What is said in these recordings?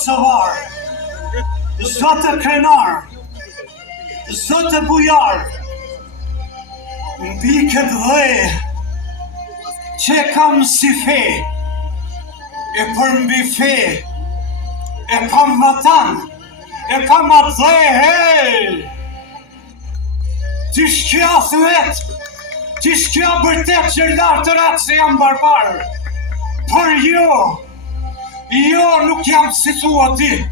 Kosovar, zotë krenar, zotë bujar, mbi këtë dhe që kam si fe, e për mbi fe, e kam vatan, e kam atë dhe, hej! Ti shkja thëvet, ti shkja bërtet që lartë të ratë se jam barbarë, por jo nuk jam si thua ti,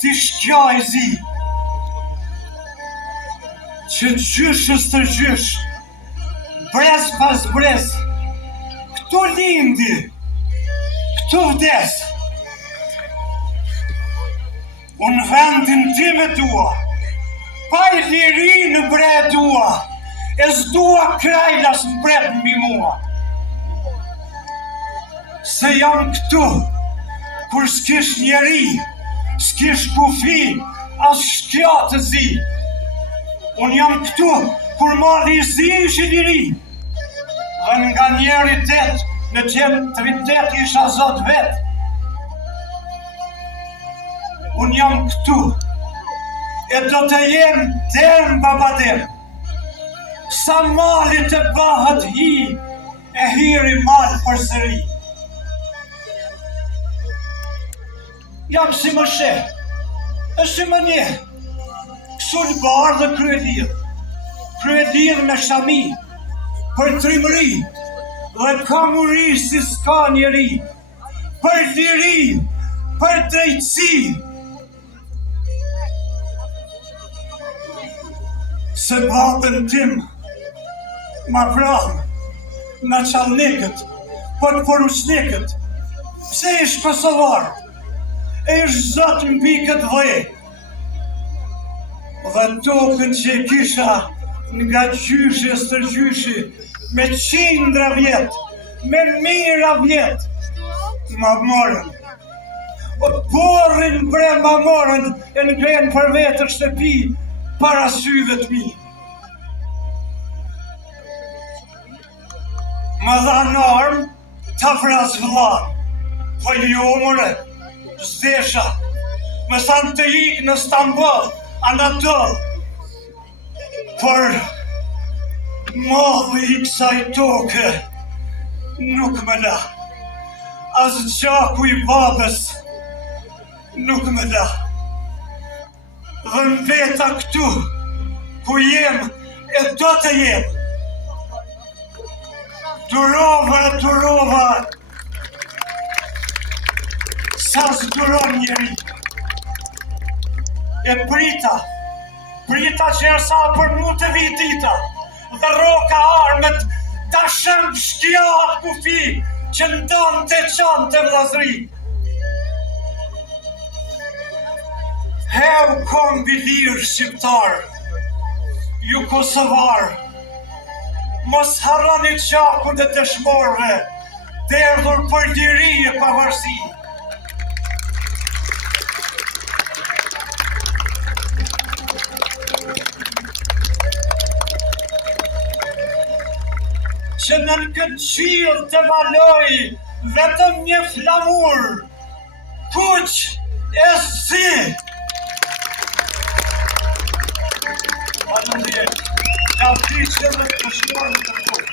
ti shkja e zi, që gjyshës të gjysh, brez pas brez, këtu lindi, këtu vdes, unë vendin ti me dua, pa i liri në bre dua, e s'dua krajlas në bret mbi mua. Se jam këtu, kur s'kish njeri, s'kish kufi, as shkja të zi. Unë jam këtu, kur madhi zi ishi liri, dhe nga njeri tet, në qenë 30 isha zot vet. Unë jam këtu, e do të jem dem babadem, sa mali të bëhet hi, e hiri mal për sëri. Jam si më she, e si më nje, kësu në barë dhe krye lidh me shami, për trimëri, dhe kamuri si s'ka njeri, për liri, për drejtësi, se batën tim ma vrahë në qalnikët, për poruqnikët, pse ish Kosovar, e ish zot mbi këtë dhe, dhe tokën që e kisha nga gjyshi e stërgjyshi, me qindra vjet, me mira vjet, ma morën. O borrin bre ma morën, e ngrenë për vetër shtëpi, para syve të mi. Më dha në armë, ta vras vëllan, po jo mëre, zdesha, më thanë të ikë në Stambol, Anadol, por molli i kësaj toke nuk më la, as gjaku i babës nuk më la. Dhe në veta këtu, ku jem, e do të jem. Durova, sa s'duron njeri. E prita që e sa për mu të vitita, dhe roka armet, ta shëmë shkjat kufi, që ndonë të qanë të vlazri. Heu kombi lirë shqiptar, ju Kosovar, mos harroni qakun e dëshmorve, derdhur për liri e pavarësi. Që në këtë qiell të valoj vetëm një flamur, kuq e zi. Faleminderit. Ja vdiqë dhe të shmorën të kohë.